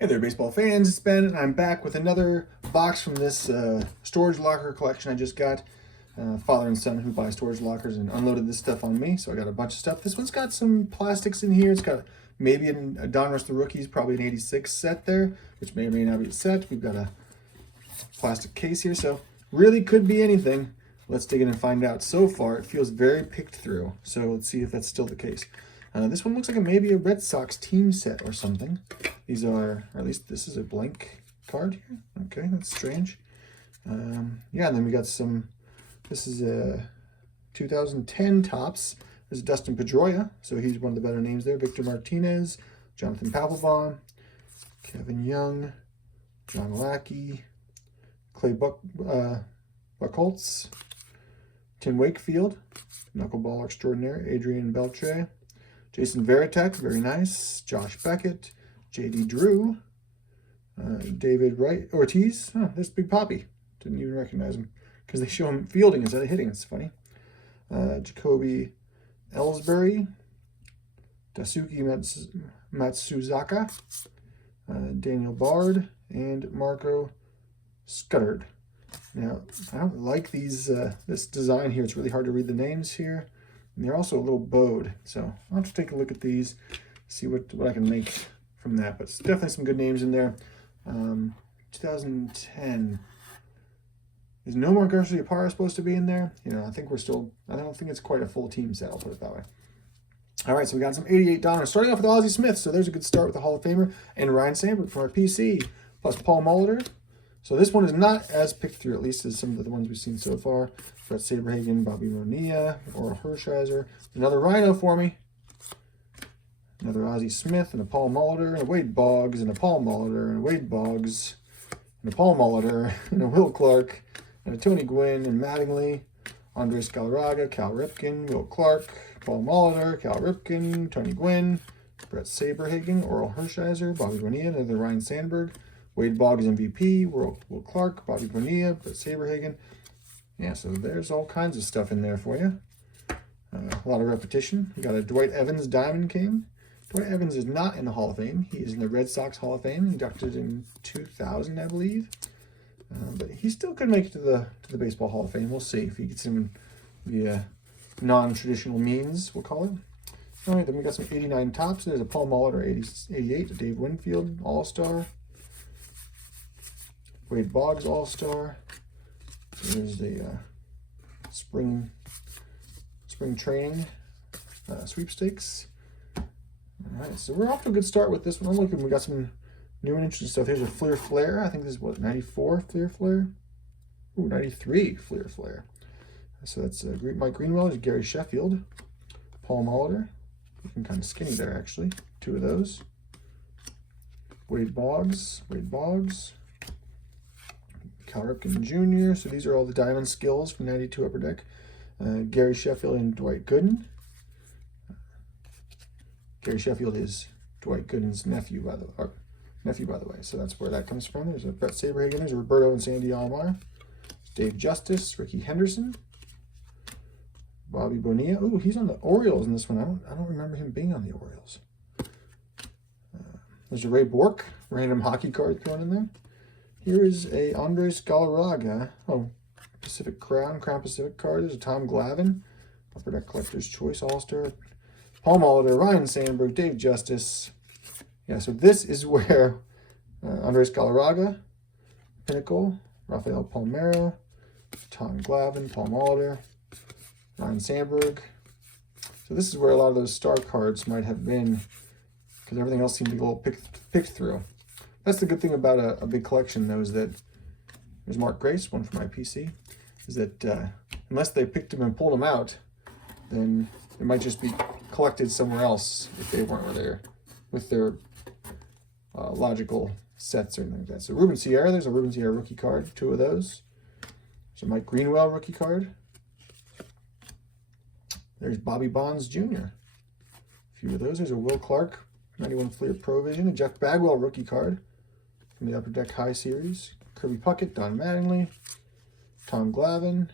Hey there, baseball fans. It's Ben, and I'm back with another box from this storage locker collection I just got. Father and son who buy storage lockers and unloaded this stuff on me, so I got a bunch of stuff. This one's got some plastics in here. It's got maybe a Donruss the Rookies, probably an 86 set there, which may or may not be a set. We've got a plastic case here, so really could be anything. Let's dig in and find out. So far, it feels very picked through, so let's see if that's still the case. This one looks like maybe a Red Sox team set or something. These are, or at least this is a blank card here. Okay, that's strange. Yeah, and then we got some, this is a 2010 Topps. There's Dustin Pedroia, so he's one of the better names there. Victor Martinez, Jonathan Papelbon, Kevin Young, John Lackey, Clay Buchholz, Tim Wakefield, knuckleball extraordinaire, Adrian Beltre, Jason Varitek, very nice, Josh Beckett, J.D. Drew, David Wright Ortiz. Oh, there's Big Poppy. Didn't even recognize him because they show him fielding instead of hitting. It's funny. Jacoby Ellsbury, Daisuke Matsuzaka, Daniel Bard, and Marco Scuttard. Now, I don't like these this design here. It's really hard to read the names here. And they're also a little bowed. So I'll have to take a look at these, see what I can make from that. But it's definitely some good names in there. 2010. Is Nomar Garciaparra supposed to be in there? You know, I think we're still, I don't think it's quite a full team set, I'll put it that way. All right, so we got some 88 Donruss. Starting off with Ozzie Smith. So there's a good start with the Hall of Famer. And Ryne Sandberg from our PC. Plus Paul Molitor. So this one is not as picked through, at least as some of the ones we've seen so far. Bret Saberhagen, Bobby Bonilla, Orel Hershiser. Another Rhino for me. Another Ozzie Smith and a Paul Molitor and a Wade Boggs and a Paul Molitor and a Wade Boggs and a Paul Molitor and a Will Clark and a Tony Gwynn and Mattingly. Andres Galarraga, Cal Ripken, Will Clark, Paul Molitor, Cal Ripken, Tony Gwynn, Bret Saberhagen, Orel Hershiser, Bobby Bonilla, another Ryne Sandberg. Wade Boggs MVP, Will Clark, Bobby Bonilla, Bret Saberhagen. Yeah, so there's all kinds of stuff in there for you. A lot of repetition. You got a Dwight Evans Diamond King. Dwight Evans is not in the Hall of Fame. He is in the Red Sox Hall of Fame, inducted in 2000, I believe. But he still could make it to the Baseball Hall of Fame. We'll see if he gets in via non-traditional means, we'll call it. All right, then we got some 89 Topps. There's a Paul Molitor 88, a Dave Winfield All-Star. Wade Boggs All-Star. There's the spring training sweepstakes. All right, so we're off to a good start with this one. I'm looking, we got some new and interesting stuff. Here's a Fleer Flare. I think this is what, 94 Fleer Flare? Ooh, 93 Fleer Flare. So that's Mike Greenwell. There's Gary Sheffield. Paul Molitor. Looking kind of skinny there, actually. Two of those. Wade Boggs. Cal Ripken Jr. So these are all the Diamond Skills from 92 Upper Deck. Gary Sheffield and Dwight Gooden. Gary Sheffield is Dwight Gooden's nephew, by the way. So that's where that comes from. There's a Bret Saberhagen. There's a Roberto and Sandy Alomar. Dave Justice, Ricky Henderson, Bobby Bonilla. Ooh, he's on the Orioles in this one. I don't remember him being on the Orioles. There's a Ray Bork, random hockey card thrown in there. Here is a Andres Galarraga. Oh, Pacific Crown Pacific card. There's a Tom Glavine, Upper Deck Collector's Choice All-Star. Paul Molitor, Ryne Sandberg, Dave Justice. Yeah, so this is where Andres Galarraga, Pinnacle, Rafael Palmeiro, Tom Glavine, Paul Molitor, Ryne Sandberg. So this is where a lot of those star cards might have been, because everything else seemed to be a little picked through. That's the good thing about a big collection, though, is that there's Mark Grace, one from my PC, is that unless they picked him and pulled him out, then it might just be collected somewhere else if they weren't there with their logical sets or anything like that. So Ruben Sierra, there's a Ruben Sierra rookie card, two of those. There's a Mike Greenwell rookie card. There's Bobby Bonds Jr. A few of those. There's a Will Clark 91 Fleer Pro Vision, a Jeff Bagwell rookie card from the Upper Deck High Series. Kirby Puckett, Don Mattingly, Tom Glavine.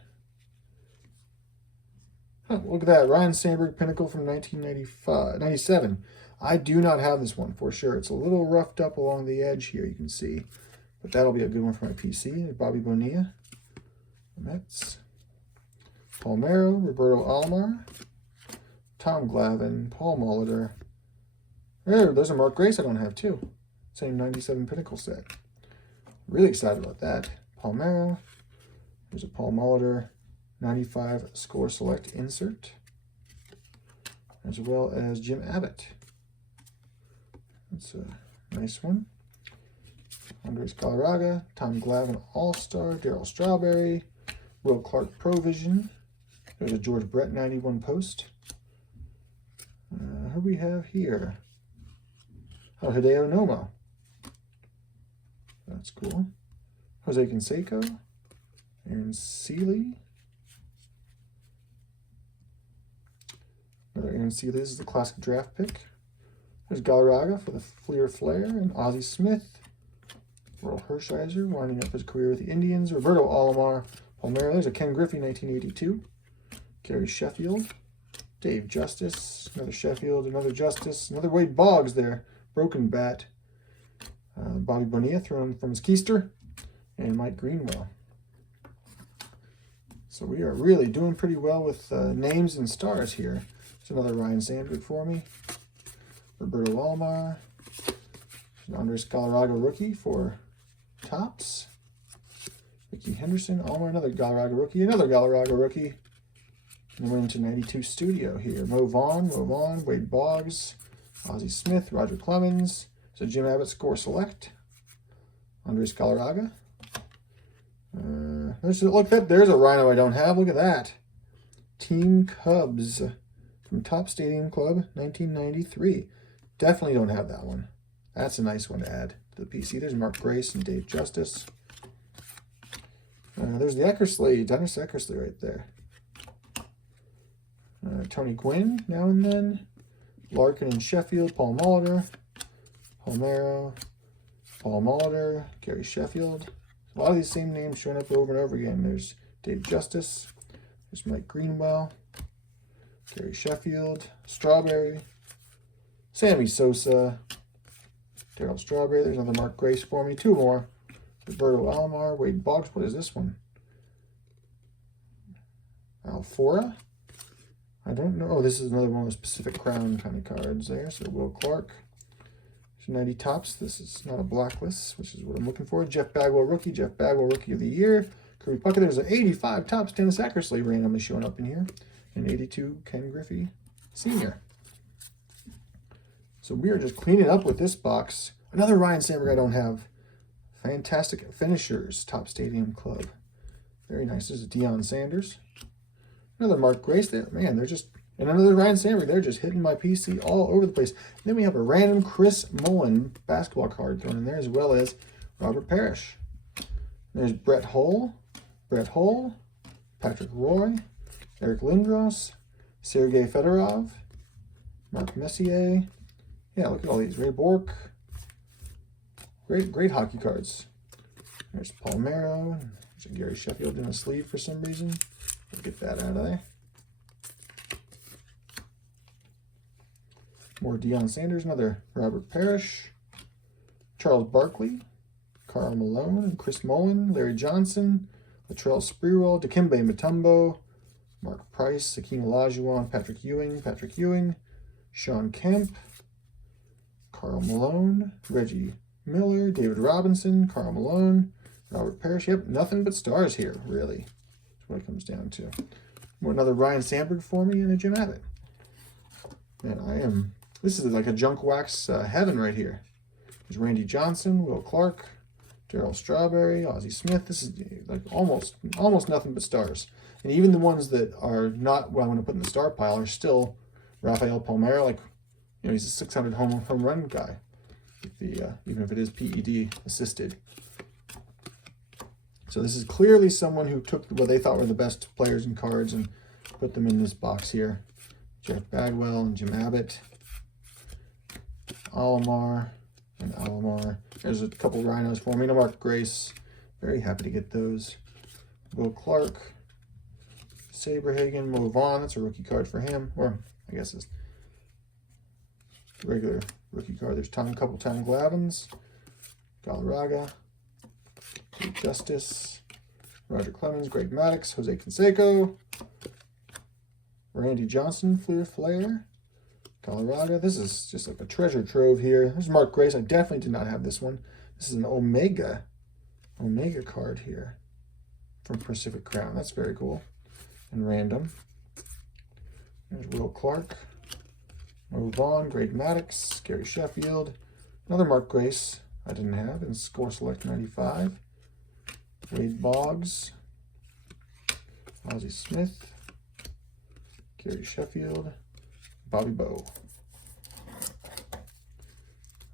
Look at that, Ryne Sandberg Pinnacle from 1997. I do not have this one for sure. It's a little roughed up along the edge here, you can see. But that'll be a good one for my PC. Bobby Bonilla, Mets. Palmeiro, Roberto Alomar, Tom Glavine, Paul Molitor. There's a Mark Grace I don't have too. Same 97 Pinnacle set. Really excited about that. Palmeiro. There's a Paul Molitor 95 Score Select insert. As well as Jim Abbott. That's a nice one. Andres Galarraga, Tom Glavine All-Star, Darryl Strawberry, Will Clark Provision. There's a George Brett 91 post. Who do we have here? Oh, Hideo Nomo. That's cool. Jose Canseco. Aaron Seeley. Another Aaron Seeley. This is the classic draft pick. There's Galarraga for the Fleer Flair and Ozzie Smith. Earl Hershiser winding up his career with the Indians. Roberto Alomar. Palmeiro. There's a Ken Griffey 1982. Gary Sheffield. Dave Justice. Another Sheffield. Another Justice. Another Wade Boggs there. Broken bat. Bobby Bonilla thrown from his keister. And Mike Greenwell. So we are really doing pretty well with names and stars here. There's another Ryan Sandberg for me. Roberto Alomar. Andres Galarraga rookie for Topps. Ricky Henderson. Alomar, another Galarraga rookie. Another Galarraga rookie. And we're into 92 Studio here. Mo Vaughn, Wade Boggs, Ozzie Smith, Roger Clemens. So Jim Abbott Score Select. Andres Galarraga. There's a Rhino I don't have. Look at that. Team Cubs from Topps Stadium Club, 1993. Definitely don't have that one. That's a nice one to add to the PC. There's Mark Grace and Dave Justice. There's the Eckersley, Dennis Eckersley right there. Tony Gwynn now and then. Larkin and Sheffield, Paul Molitor. Palmeiro, Paul Molitor, Gary Sheffield. A lot of these same names showing up over and over again. There's Dave Justice. There's Mike Greenwell. Gary Sheffield. Strawberry. Sammy Sosa. Darryl Strawberry. There's another Mark Grace for me. Two more. Roberto Alomar. Wade Boggs. What is this one? Alfora? I don't know. Oh, this is another one of those Pacific Crown kind of cards there. So Will Clark. 90 Topps. This is not a blacklist, which is what I'm looking for. Jeff Bagwell rookie. Jeff Bagwell rookie of the year. Kirby Puckett. There's an 85 Topps Dennis Eckersley randomly showing up in here. And 82 Ken Griffey Sr. So we are just cleaning up with this box. Another Ryan Sandberg I don't have. Fantastic Finishers Topps Stadium Club. Very nice. This is Deion Sanders. Another Mark Grace there. Man, they're just... And another Ryan Sandberg. They're just hitting my PC all over the place. And then we have a random Chris Mullin basketball card thrown in there, as well as Robert Parrish. There's Brett Hull, Patrick Roy, Eric Lindros, Sergei Fedorov, Mark Messier. Yeah, look at all these. Ray Bork. Great hockey cards. There's Palmeiro. There's a Gary Sheffield in a sleeve for some reason. We'll get that out of there. More Deion Sanders, another Robert Parrish, Charles Barkley, Karl Malone, Chris Mullin, Larry Johnson, Latrell Sprewell, Dikembe Mutombo, Mark Price, Hakeem Olajuwon, Patrick Ewing, Sean Kemp, Karl Malone, Reggie Miller, David Robinson, Karl Malone, Robert Parrish. Yep, nothing but stars here, really. That's what it comes down to. Another Ryan Sandberg for me and a Jim Abbott. Man, this is like a junk wax heaven right here. There's Randy Johnson, Will Clark, Darryl Strawberry, Ozzie Smith. This is like almost nothing but stars. And even the ones that are not what I'm going to put in the star pile are still Rafael Palmeiro. Like, he's a 600 home run guy. With the even if it is PED assisted. So this is clearly someone who took what they thought were the best players and cards and put them in this box here. Jeff Bagwell and Jim Abbott. Alomar and Alomar. There's a couple Rhinos for me. Mark Grace. Very happy to get those. Will Clark. Saberhagen. Mo Vaughn. That's a rookie card for him. Or, I guess it's regular rookie card. There's couple Tom Glavins, Galarraga, Justice, Roger Clemens, Greg Maddux, Jose Canseco, Randy Johnson, Flair, Galarraga. This is just like a treasure trove here. There's Mark Grace. I definitely did not have this one. This is an Omega card here from Pacific Crown. That's very cool and random. There's Will Clark, Mo Vaughn, Greg Maddux, Gary Sheffield, another Mark Grace I didn't have in Score Select 95, Wade Boggs, Ozzie Smith, Gary Sheffield, Bobby Bowe.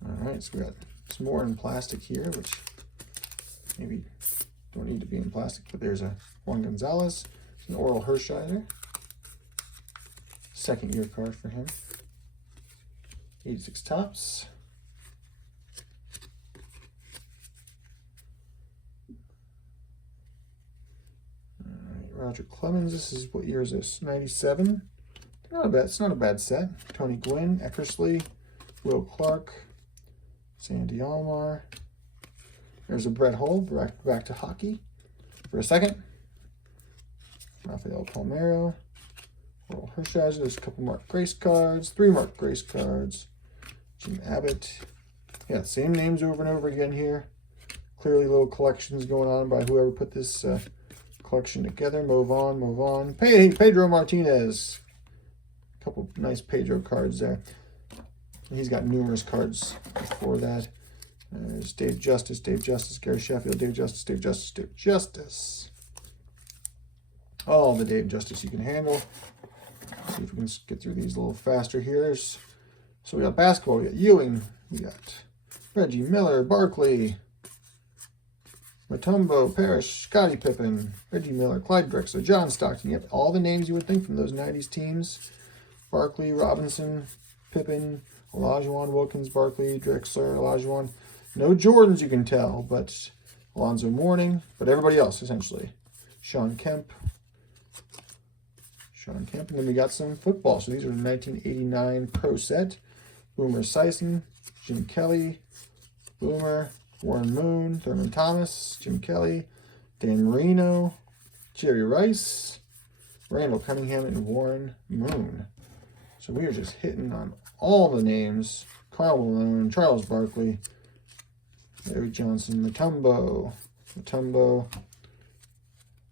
All right, so we got some more in plastic here, which maybe don't need to be in plastic, but there's a Juan Gonzalez, an Oral Hershiser, second year card for him, 86 Topps. All right, Roger Clemens, this is, what year is this? 97. Not a bad, it's not a bad set. Tony Gwynn, Eckersley, Will Clark, Sandy Alomar. There's a Brett Hull, back to hockey for a second. Rafael Palmeiro, Oral Hershiser. There's a couple Mark Grace cards, 3 Mark Grace cards. Jim Abbott. Yeah, same names over and over again here. Clearly little collections going on by whoever put this collection together. Mo Vaughn. Pedro Martinez. A couple nice Pedro cards there. He's got numerous cards before that. There's Dave Justice, Gary Sheffield, Dave Justice. All the Dave Justice you can handle. Let's see if we can get through these a little faster here. So we got basketball, we got Ewing, we got Reggie Miller, Barkley, Mutombo, Parrish, Scottie Pippen, Reggie Miller, Clyde Drexler, John Stockton. Yep, all the names you would think from those 90s teams. Barkley, Robinson, Pippen, Olajuwon, Wilkins, Barkley, Drexler, Olajuwon. No Jordans, you can tell, but Alonzo Mourning, but everybody else, essentially. Sean Kemp, and then we got some football. So these are the 1989 Pro Set. Boomer Sison, Jim Kelly, Boomer, Warren Moon, Thurman Thomas, Jim Kelly, Dan Marino, Jerry Rice, Randall Cunningham, and Warren Moon. So we are just hitting on all the names. Karl Malone, Charles Barkley, Larry Johnson, Mutombo,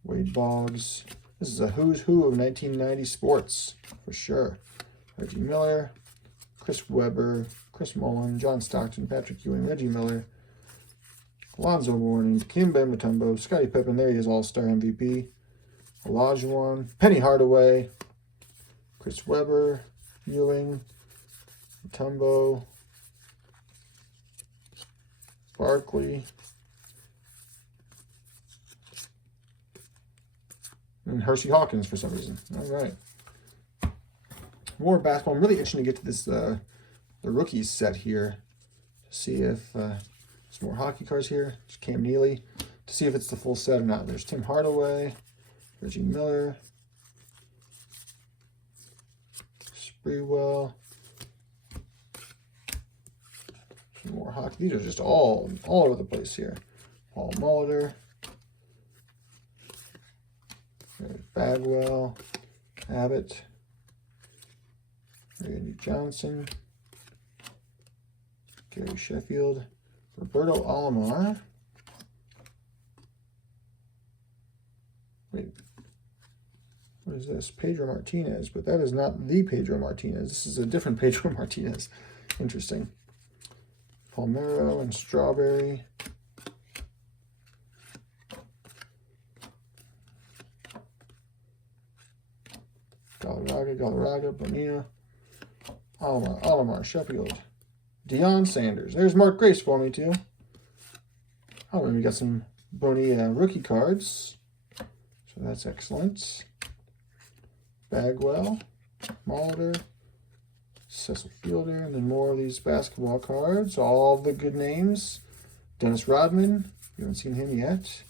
Wade Boggs. This is a who's who of 1990 sports, for sure. Reggie Miller, Chris Webber, Chris Mullin, John Stockton, Patrick Ewing, Reggie Miller, Alonzo Mourning, Dikembe Mutombo, Scottie Pippen, there he is, All-Star MVP, Olajuwon, Penny Hardaway, Chris Webber, Ewing, Mutombo, Barkley, and Hersey Hawkins for some reason. All right. More basketball. I'm really itching to get to this the rookies set here to see if there's more hockey cards here. There's Cam Neely to see if it's the full set or not. There's Tim Hardaway, Reggie Miller, Sprewell. Some more hockey. These are just all over the place here. Paul Molitor, Bagwell, Abbott, Randy Johnson, Gary Sheffield, Roberto Alomar. Wait, what is this? Pedro Martinez, but that is not the Pedro Martinez. This is a different Pedro Martinez. Interesting. Palmeiro and Strawberry. Galarraga, Bonilla, Alomar, Sheffield, Deion Sanders. There's Mark Grace for me, too. Oh, and we got some Bonilla rookie cards. So that's excellent. Bagwell, Molitor, Cecil Fielder, and then more of these basketball cards. All the good names. Dennis Rodman. You haven't seen him yet.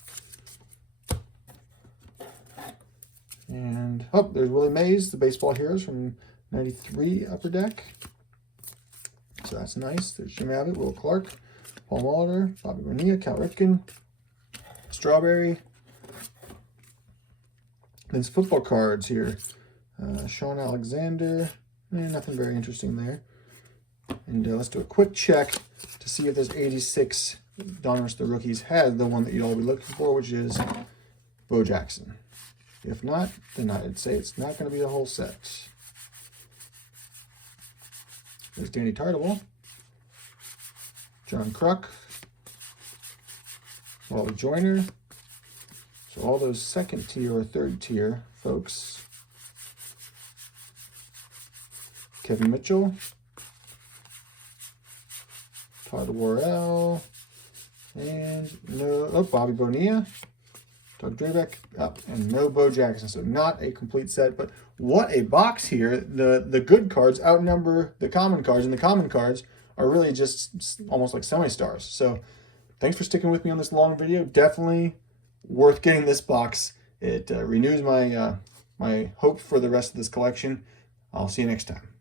And, oh, there's Willie Mays, the Baseball Heroes from 93 Upper Deck. So that's nice. There's Jim Abbott, Will Clark, Paul Molitor, Bobby Bonilla, Cal Ripken, Strawberry. There's football cards here. Sean Alexander. Nothing very interesting there. And let's do a quick check to see if this 86 Donruss the Rookies has the one that you'd all be looking for, which is Bo Jackson. If not, then I'd say it's not going to be the whole set. There's Danny Tartabull, John Kruk, Wally Joyner. So all those second tier or third tier folks. Kevin Mitchell, Todd Worrell, and Bobby Bonilla, Doug Drabeck, and no Bo Jackson. So not a complete set, but what a box here. The good cards outnumber the common cards, and the common cards are really just almost like semi-stars. So thanks for sticking with me on this long video. Definitely worth getting this box. It renews my my hope for the rest of this collection. I'll see you next time.